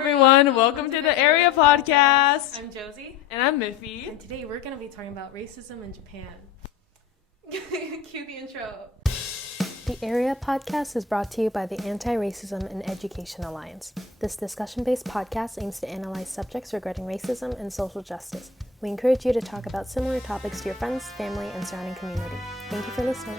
everyone. Welcome to the Area Podcast. I'm Josie. And I'm Miffy. And today we're going to be talking about racism in Japan. Cue the intro. The Area Podcast is brought to you by the Anti-Racism in Education Alliance. This discussion-based podcast aims to analyze subjects regarding racism and social justice. We encourage you to talk about similar topics to your friends, family, and surrounding community. Thank you for listening.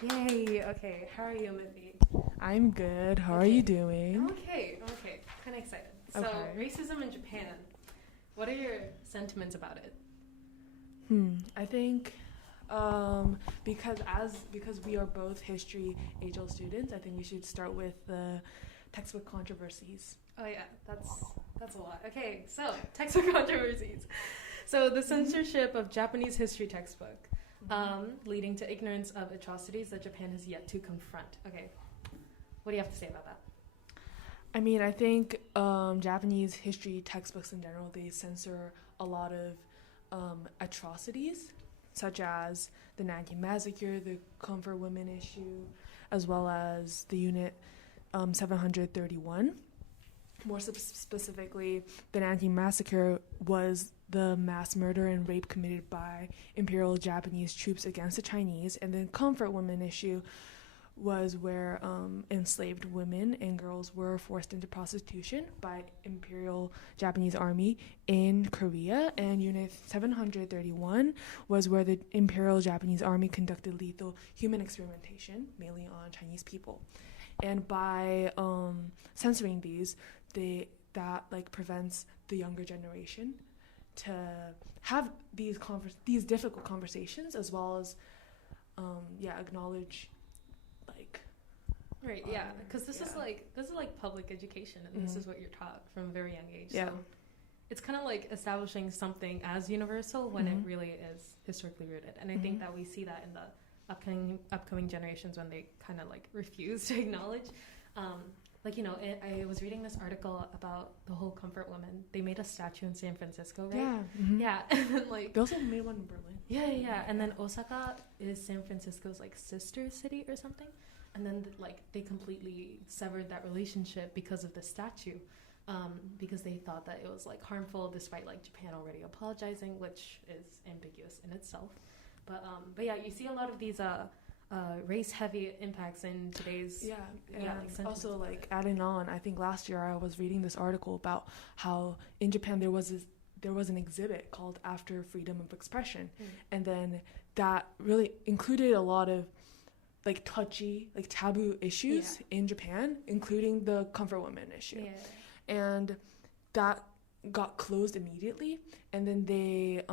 Yay. Okay. How are you, Miffy? I'm good. How are you doing? Okay. Kind of excited. So, racism in Japan. What are your sentiments about it? I think because we are both history HL students, I think we should start with the textbook controversies. Oh yeah, that's a lot. Okay, so textbook controversies. So the censorship of Japanese history textbook, leading to ignorance of atrocities that Japan has yet to confront. Okay, what do you have to say about that? I mean, I think Japanese history textbooks in general, they censor a lot of atrocities, such as the Nanking Massacre, the Comfort Women issue, as well as the Unit 731. More specifically, the Nanking Massacre was the mass murder and rape committed by Imperial Japanese troops against the Chinese, and the Comfort Women issue was where enslaved women and girls were forced into prostitution by Imperial Japanese Army in Korea, and Unit 731 was where the Imperial Japanese Army conducted lethal human experimentation, mainly on Chinese people. And by censoring these, that prevents the younger generation to have these difficult conversations, as well as acknowledge. Right, yeah, because this is like public education, and this is what you're taught from a very young age. Yeah. So it's kind of like establishing something as universal when it really is historically rooted. And I think that we see that in the upcoming generations when they kind of refuse to acknowledge. I was reading this article about the whole Comfort Women. They made a statue in San Francisco, right? Yeah. Yeah. And then, they also made one in Berlin. Yeah. And then Osaka is San Francisco's sister city or something. And then they completely severed that relationship because of the statue, because they thought that it was harmful, despite Japan already apologizing, which is ambiguous in itself. But yeah, you see a lot of these race heavy impacts in today's also adding on, I think last year I was reading this article about how in Japan there was an exhibit called After Freedom of Expression, and then that really included a lot of touchy, taboo issues in Japan, including the Comfort Women issue. Yeah. And that got closed immediately, and then they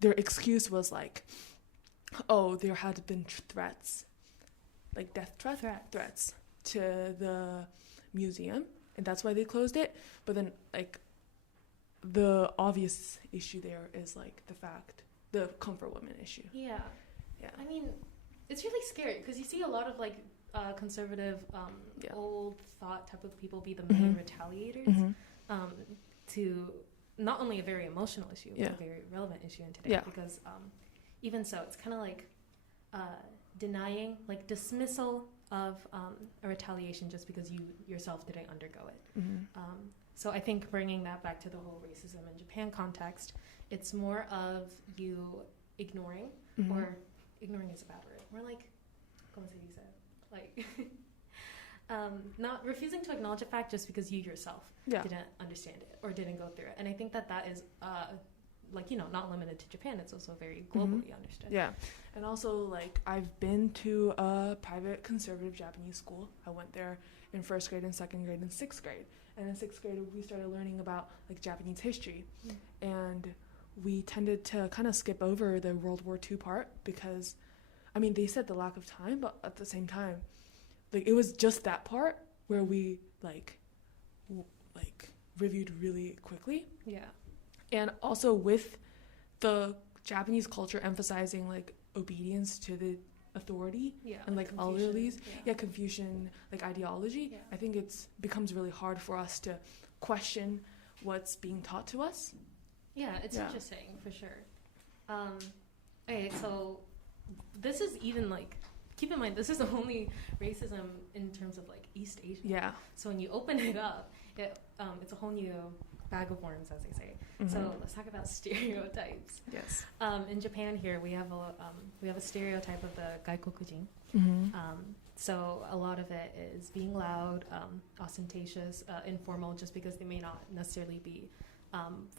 their excuse was there had been threats, death threats to the museum, and that's why they closed it. But then the obvious issue there is the Comfort Women issue. Yeah. I mean, it's really scary because you see a lot of conservative, old thought type of people be the main retaliators to not only a very emotional issue, but a very relevant issue in today. Because even so, it's kind of denying, dismissal of a retaliation just because you yourself didn't undergo it. So I think bringing that back to the whole racism in Japan context, it's more of you ignoring, or ignoring is a bad word. More como se dice? Not refusing to acknowledge a fact just because you yourself didn't understand it or didn't go through it. And I think that is not limited to Japan. It's also very globally understood. Yeah. And also I've been to a private conservative Japanese school. I went there in 1st grade and 2nd grade and 6th grade. And in 6th grade we started learning about Japanese history. And we tended to kind of skip over the World War II part because they said the lack of time, but at the same time, it was just that part where we reviewed really quickly. Yeah. And also with the Japanese culture emphasizing obedience to the authority and elderlies, Confucian ideology, I think it's becomes really hard for us to question what's being taught to us. Yeah, it's interesting for sure. Okay, so this is even keep in mind, this is only racism in terms of like East Asia. Yeah. So when you open it up, it's a whole new bag of worms, as they say. So let's talk about stereotypes. Yes. In Japan, here we have a stereotype of the gaikokujin. So a lot of it is being loud, ostentatious, informal, just because they may not necessarily be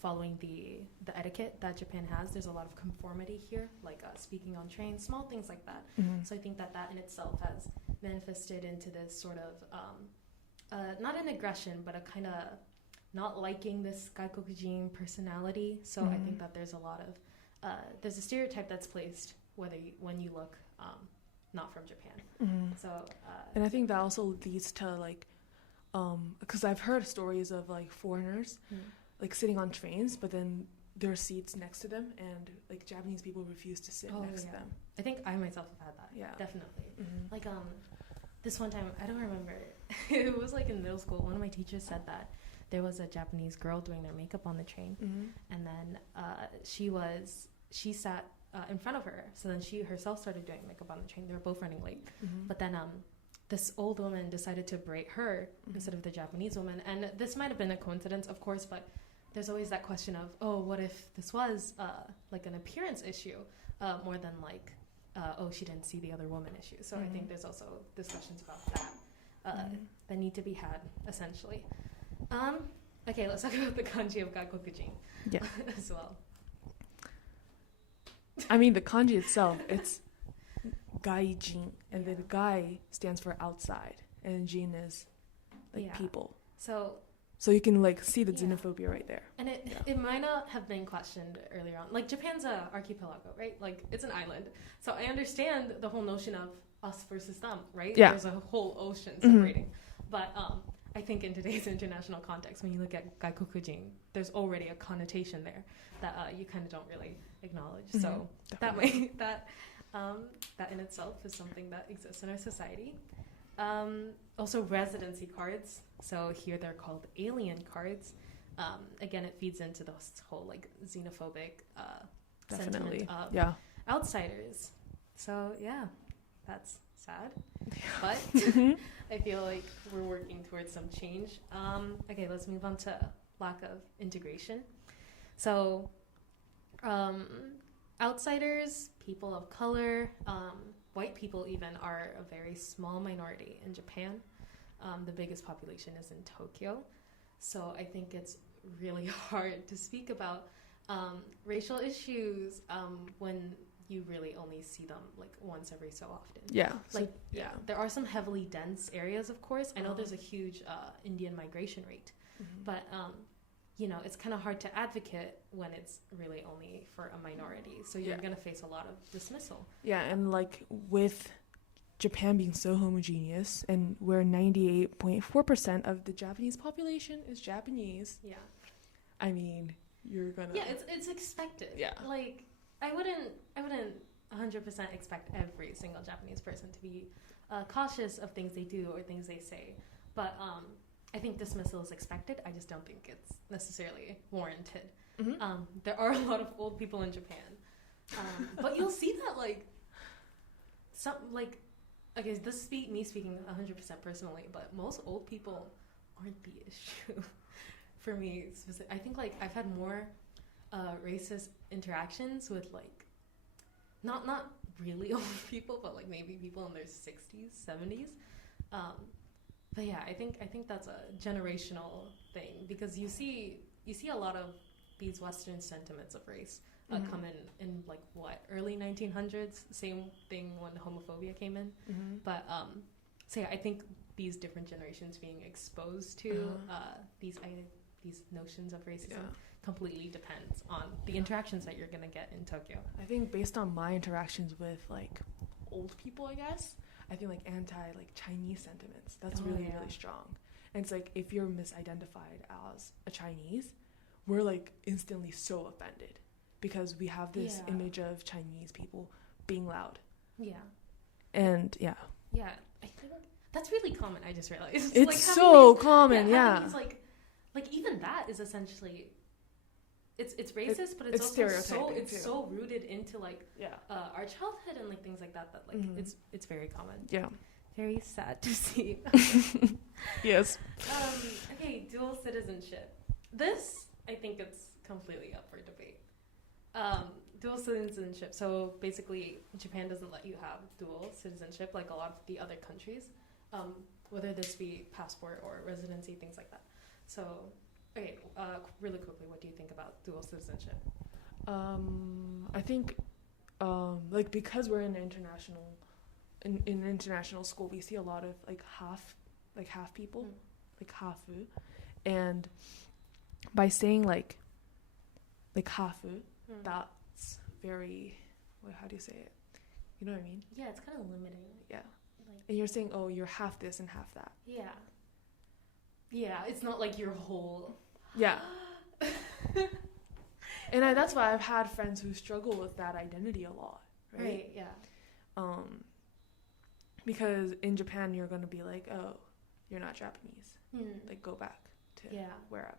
following the etiquette that Japan has. There's a lot of conformity here, like speaking on trains, small things like that. So I think that in itself has manifested into this sort of, not an aggression, but a kind of not liking this gaikokujin personality. So I think that there's a lot of, there's a stereotype that's placed when you look not from Japan. So and I think that also leads to like, because I've heard stories of like foreigners like sitting on trains, but then there are seats next to them, and like Japanese people refuse to sit next to them. I think I myself have had that. Yeah, definitely. Like this one time, I don't remember. It was like in middle school. One of my teachers said that there was a Japanese girl doing their makeup on the train, and then she sat in front of her. So then she herself started doing makeup on the train. They were both running late, but then this old woman decided to berate her instead of the Japanese woman. And this might have been a coincidence, of course, but there's always that question of, oh, what if this was like an appearance issue more than like, oh, she didn't see the other woman issue. So I think there's also discussions about that that need to be had, essentially. Okay, let's talk about the kanji of gaikokujin as well. I mean, the kanji itself, it's gaijin, and then gai stands for outside, and jin is like people. So you can like see the xenophobia right there. And it might not have been questioned earlier on. Like Japan's an archipelago, right? Like it's an island. So I understand the whole notion of us versus them, right? Yeah. There's a whole ocean separating. But I think in today's international context, when you look at gaikokujin, there's already a connotation there that you kind of don't really acknowledge. So that in itself is something that exists in our society. Also residency cards. So here they're called alien cards. Again, it feeds into this whole like xenophobic sentiment of outsiders. So yeah, that's sad. But I feel like we're working towards some change. Okay, let's move on to lack of integration. So outsiders, people of color, white people even are a very small minority in Japan. The biggest population is in Tokyo. So I think it's really hard to speak about racial issues when you really only see them like once every so often. Yeah. Like, there are some heavily dense areas, of course. I know there's a huge Indian migration rate, but you know, it's kind of hard to advocate when it's really only for a minority. So you're going to face a lot of dismissal. Yeah, and like with Japan being so homogeneous, and where 98.4% of the Japanese population is Japanese. Yeah. I mean, you're gonna. Yeah, it's expected. Yeah. Like I wouldn't 100% expect every single Japanese person to be cautious of things they do or things they say, but I think dismissal is expected. I just don't think it's necessarily warranted. There are a lot of old people in Japan, but you'll see that like some like. Okay, this is me speaking 100% personally, but most old people aren't the issue for me. I think like I've had more racist interactions with like not really old people, but like maybe people in their 60s, 70s. But yeah, I think that's a generational thing, because you see a lot of these Western sentiments of race come in like what, early 1900s. Same thing when homophobia came in. But so yeah, I think these different generations being exposed to these notions of racism completely depends on the interactions that you're gonna get in Tokyo. I think based on my interactions with like old people, I guess, I think like Chinese sentiments, that's really strong. And it's like if you're misidentified as a Chinese, we're like instantly so offended, because we have this image of Chinese people being loud. Yeah. And yeah, I think that's really common. I just realized it's like so common. These, like even that is essentially it's racist, but it's also so rooted into like our childhood and like things like that like it's very common. Yeah. Very sad to see. Yes. Okay, dual citizenship. This, I think it's completely up for debate. Dual citizenship. So basically, Japan doesn't let you have dual citizenship like a lot of the other countries, whether this be passport or residency, things like that. So, okay, really quickly, what do you think about dual citizenship? I think, like, because we're in in an international school, we see a lot of half people, like hafu, and by saying like hafu, that's very, how do you say it? You know what I mean? Yeah, it's kind of limiting. Yeah. And you're saying, oh, you're half this and half that. Yeah. Yeah, it's not like your whole... Yeah. And that's why I've had friends who struggle with that identity a lot, right? Yeah. Because in Japan, you're going to be like, oh, you're not Japanese. Like, go back to wherever.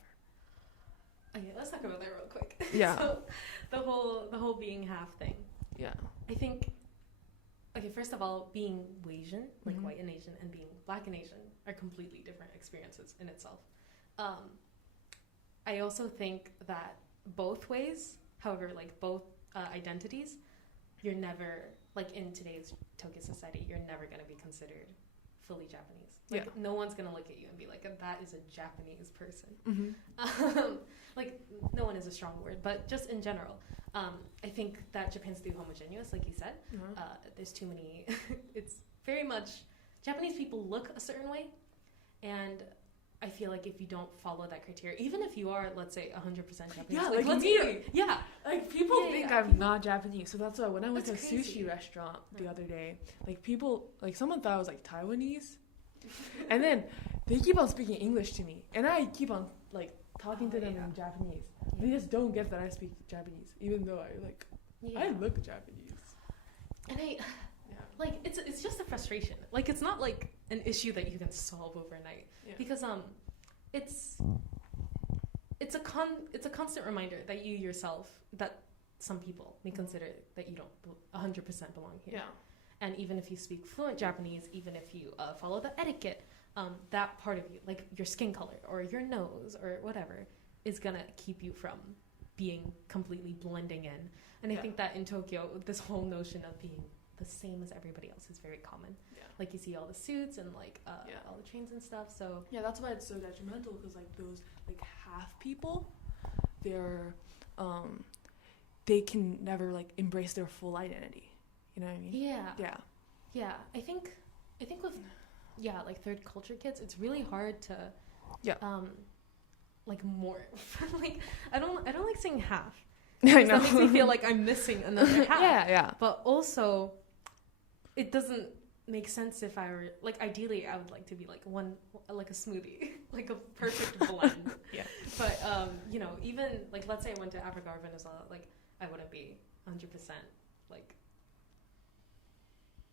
Okay, let's talk about that real quick. Yeah. So, the whole being half thing. Yeah. I think, okay, first of all, being Asian, like white and Asian, and being black and Asian are completely different experiences in itself. I also think that both ways, however, like both identities, you're never, like in today's Tokyo society, you're never going to be considered fully Japanese. Like no one's going to look at you and be like, that is a Japanese person. Like no one is a strong word, but just in general, I think that Japan's too homogeneous, like you said. There's too many, it's very much, Japanese people look a certain way, and I feel like if you don't follow that criteria, even if you are, let's say, 100% Japanese, like me, like people think I'm not Japanese, so that's why when I went to a sushi restaurant the other day, like people, like someone thought I was like Taiwanese, and then they keep on speaking English to me, and I keep on like talking to them in Japanese. They just don't get that I speak Japanese, even though I look Japanese. And like it's just a frustration. Like it's not like an issue that you can solve overnight, because it's a constant reminder that you yourself, that some people may consider that you don't 100% belong here. Yeah. And even if you speak fluent Japanese, even if you follow the etiquette, that part of you, like your skin color or your nose or whatever, is gonna keep you from being completely blending in. And I think that in Tokyo, this whole notion of being the same as everybody else is very common. Like you see all the suits and like all the trains and stuff. So that's why it's so detrimental, because like those like half people, they're they can never like embrace their full identity. You know what I mean? Yeah. I think with like third culture kids, it's really hard to like more like I don't like saying half. I know. That makes me feel like I'm missing another half. Yeah. But also, it doesn't make sense if I were like, ideally I would like to be like one, like a smoothie, like a perfect blend. But you know, even like let's say I went to Africa or Venezuela, like I wouldn't be 100% like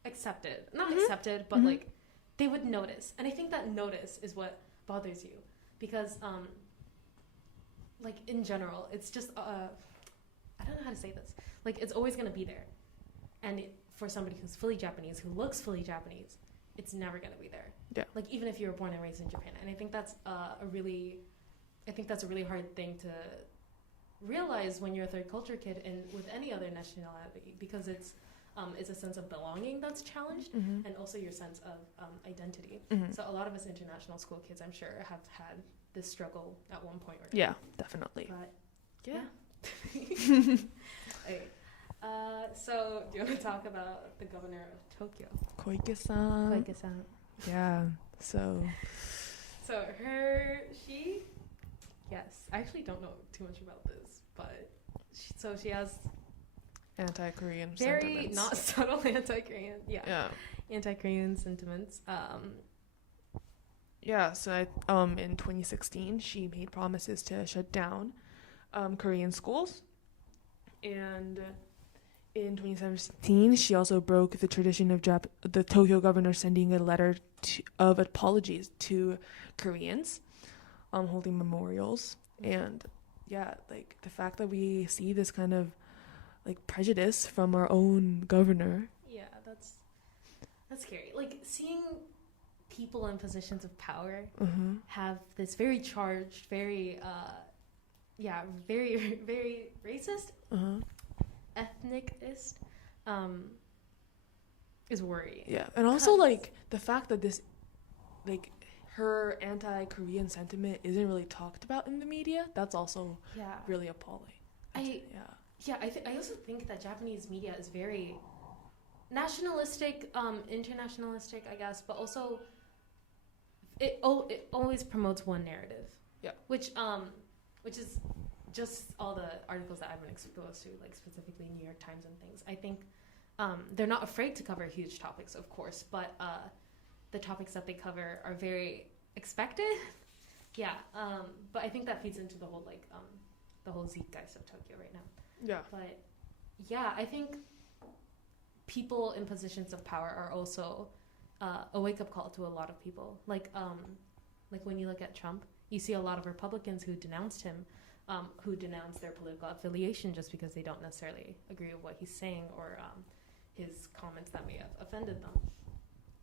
accepted, not accepted, but like they would notice. And I think that notice is what bothers you, because like in general, it's just I don't know how to say this. Like it's always going to be there. And for somebody who's fully Japanese, who looks fully Japanese, it's never going to be there. Yeah. Like even if you were born and raised in Japan. And I think that's a really hard thing to realize when you're a third culture kid and with any other nationality, because it's a sense of belonging that's challenged, and also your sense of identity. So a lot of us international school kids, I'm sure, have had this struggle at one point or another. Yeah, definitely. But Okay. So do you want to talk about the governor of Tokyo? Koike-san. Yeah. So yes, I actually don't know too much about this, but she has anti-Korean very sentiments. Not subtle anti-Korean. Yeah. Anti-Korean sentiments. So in 2016, she made promises to shut down Korean schools, and in 2017, she also broke the tradition of the Tokyo governor sending a letter of apologies to Koreans, holding memorials, and like the fact that we see this kind of like prejudice from our own governor. Yeah, that's scary. Like seeing people in positions of power have this very charged, very very very racist, ethnicist, is worrying. Yeah, and also like the fact that this, like, her anti-Korean sentiment isn't really talked about in the media. That's also really appalling. I also think that Japanese media is very nationalistic, internationalistic, I guess, but also it always promotes one narrative. Yeah. Which is just all the articles that I've been exposed to, like specifically New York Times and things. I think they're not afraid to cover huge topics, of course, but the topics that they cover are very expected. But I think that feeds into the whole the whole zeitgeist of Tokyo right now. Yeah. But I think people in positions of power are also a wake-up call to a lot of people. Like when you look at Trump, you see a lot of Republicans who denounced him, who denounce their political affiliation just because they don't necessarily agree with what he's saying or his comments that may have offended them.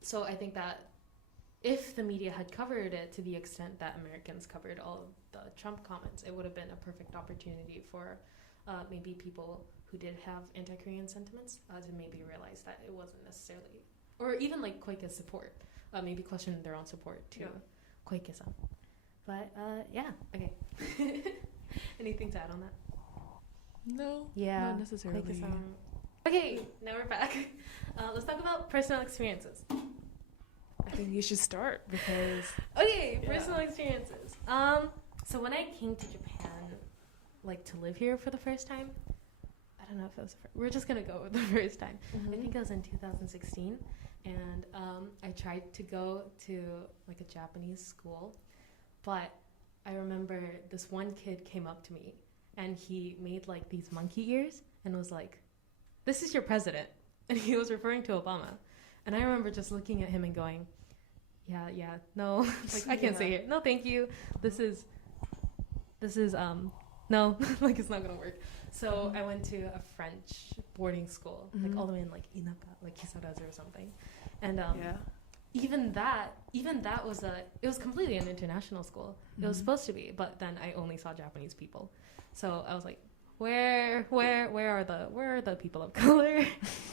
So I think that if the media had covered it to the extent that Americans covered all of the Trump comments, it would have been a perfect opportunity for maybe people who did have anti-Korean sentiments to maybe realize that it wasn't necessarily, or even like Koike's support, maybe question their own support to Koike-san. But okay. Anything to add on that? No, not necessarily. Koike-san. Okay, now we're back. Let's talk about personal experiences. I think you should start because... Personal experiences. So when I came to Japan, like to live here for the first time, I don't know if it was... We're just going to go with the first time. I think it was in 2016. And I tried to go to like a Japanese school. But I remember this one kid came up to me and he made like these monkey ears and was like, "This is your president." And he was referring to Obama. And I remember just looking at him and going, no, like I can't say it. No, thank you. This is no, like it's not gonna work. So I went to a French boarding school, like all the way in like Inaka, like Kisarazu or something. And even that was completely an international school. It was supposed to be, but then I only saw Japanese people. So I was like, where are the people of color?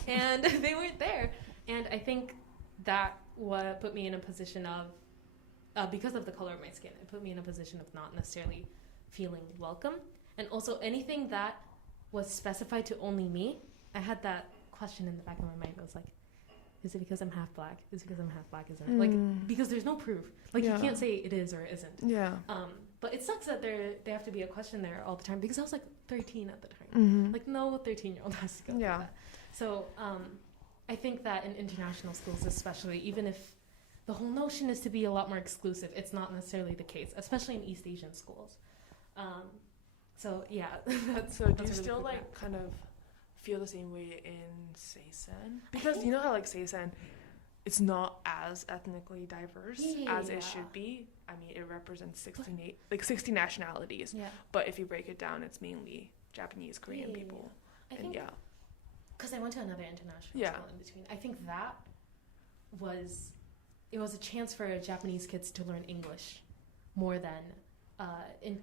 And they weren't there. And I think that what put me in a position of, because of the color of my skin, it put me in a position of not necessarily feeling welcome. And also anything that was specified to only me, I had that question in the back of my mind. I was like, is it because I'm half black? Is it because I'm half black, isn't it? Like, because there's no proof. Like, you can't say it is or it isn't. Yeah. But it sucks that they have to be a question there all the time, because I was like 13 at the time. Like, no 13-year-old has to go through that. So, I think that in international schools especially, even if the whole notion is to be a lot more exclusive, it's not necessarily the case, especially in East Asian schools. So do you still like kind of feel the same way in Seisen? Because you know how like Seisen, it's not as ethnically diverse as it should be. I mean, it represents 60 nationalities. Yeah. But if you break it down, it's mainly Japanese, Korean people. I think because I went to another international school in between. I think that was a chance for Japanese kids to learn English more than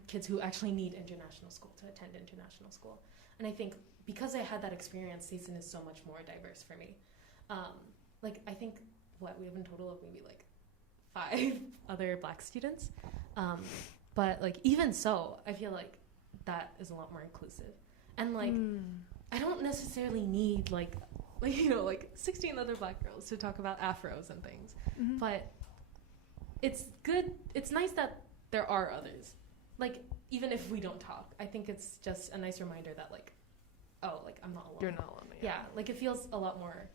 kids who actually need international school to attend international school. And I think because I had that experience, Seisen is so much more diverse for me. Like, I think, we have a total of maybe, 5 other black students. But, even so, I feel like that is a lot more inclusive. And, I don't necessarily need, 16 other black girls to talk about afros and things. But it's good. It's nice that there are others. Even if we don't talk, I think it's just a nice reminder that, I'm not alone. You're not alone. Yeah, it feels a lot more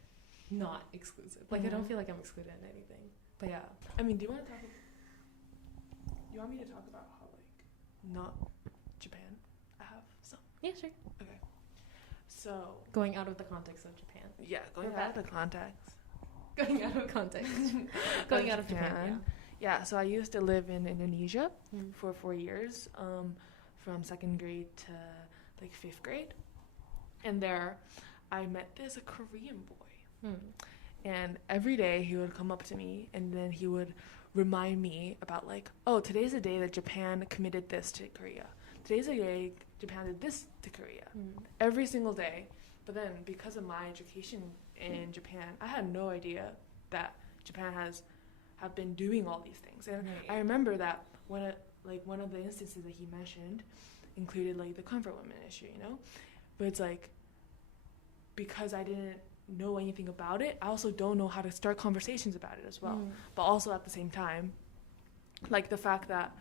not exclusive. I don't feel like I'm excluded in anything. But yeah. I mean, do you want me to talk about how, not Japan? I have some. Yeah, sure. Okay. So. Going out of the context of Japan. Yeah, going out of the context. Going out of context. Going out of Japan. Yeah, so I used to live in Indonesia for 4 years. from 2nd grade to like 5th grade. And there I met this Korean boy. And every day he would come up to me and then he would remind me about like, oh, today's the day that Japan committed this to Korea. Today's the day Japan did this to Korea. Every single day. But then because of my education in Japan, I had no idea that Japan have been doing all these things. And I remember that one of the instances that he mentioned included like the comfort women issue, you know? But it's like, because I didn't know anything about it, I also don't know how to start conversations about it as well. But also at the same time, like the fact that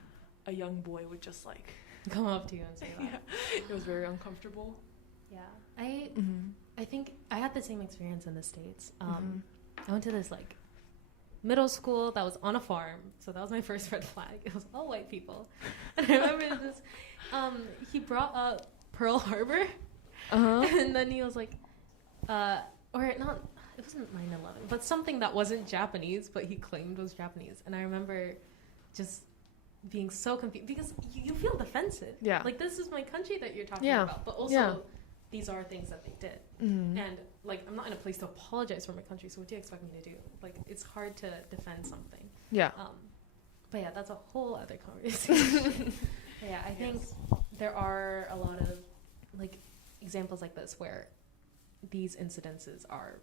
a young boy would just like come up to you and say that. It was very uncomfortable. Yeah. I think I had the same experience in the States. I went to this like middle school that was on a farm, so that was my first red flag. It was all white people. And I remember this he brought up Pearl Harbor, and then he was like or not, it wasn't 9/11, but something that wasn't Japanese but he claimed was Japanese. And I remember just being so confused because you feel defensive. Yeah, like this is my country that you're talking about, but also these are things that they did. And like, I'm not in a place to apologize for my country, so what do you expect me to do? Like, it's hard to defend something. But yeah, that's a whole other conversation. Yeah, I think there are a lot of like examples like this where these incidences are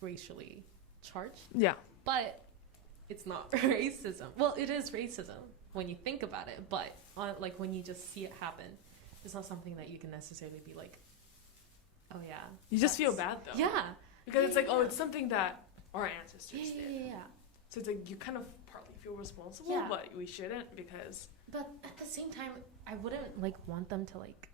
racially charged. Yeah, but it's not racism. Well, it is racism when you think about it, but like when you just see it happen, it's not something that you can necessarily be like, oh yeah. You just feel bad though. Yeah. Because it's like, oh, it's something that our ancestors did. Yeah. So it's like you kind of partly feel responsible, but we shouldn't because... But at the same time, I wouldn't like want them to like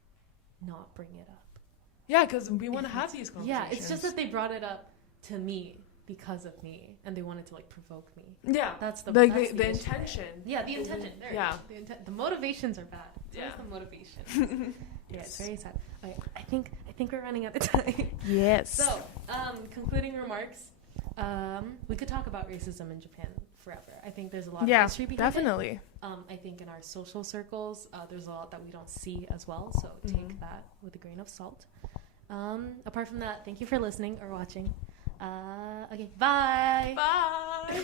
not bring it up. Yeah, because we want to have these conversations. Yeah, it's just that they brought it up to me because of me, and they wanted to like provoke me. Yeah, that's the intention. Yeah, the intention. The motivations are bad. So yeah, the motivation. Yeah, it's very sad. Okay, I think we're running out of time. Yes. So, concluding remarks. We could talk about racism in Japan forever. I think there's a lot of history behind definitely. It. I think in our social circles, there's a lot that we don't see as well. So take that with a grain of salt. Apart from that, thank you for listening or watching. Okay, bye. Bye.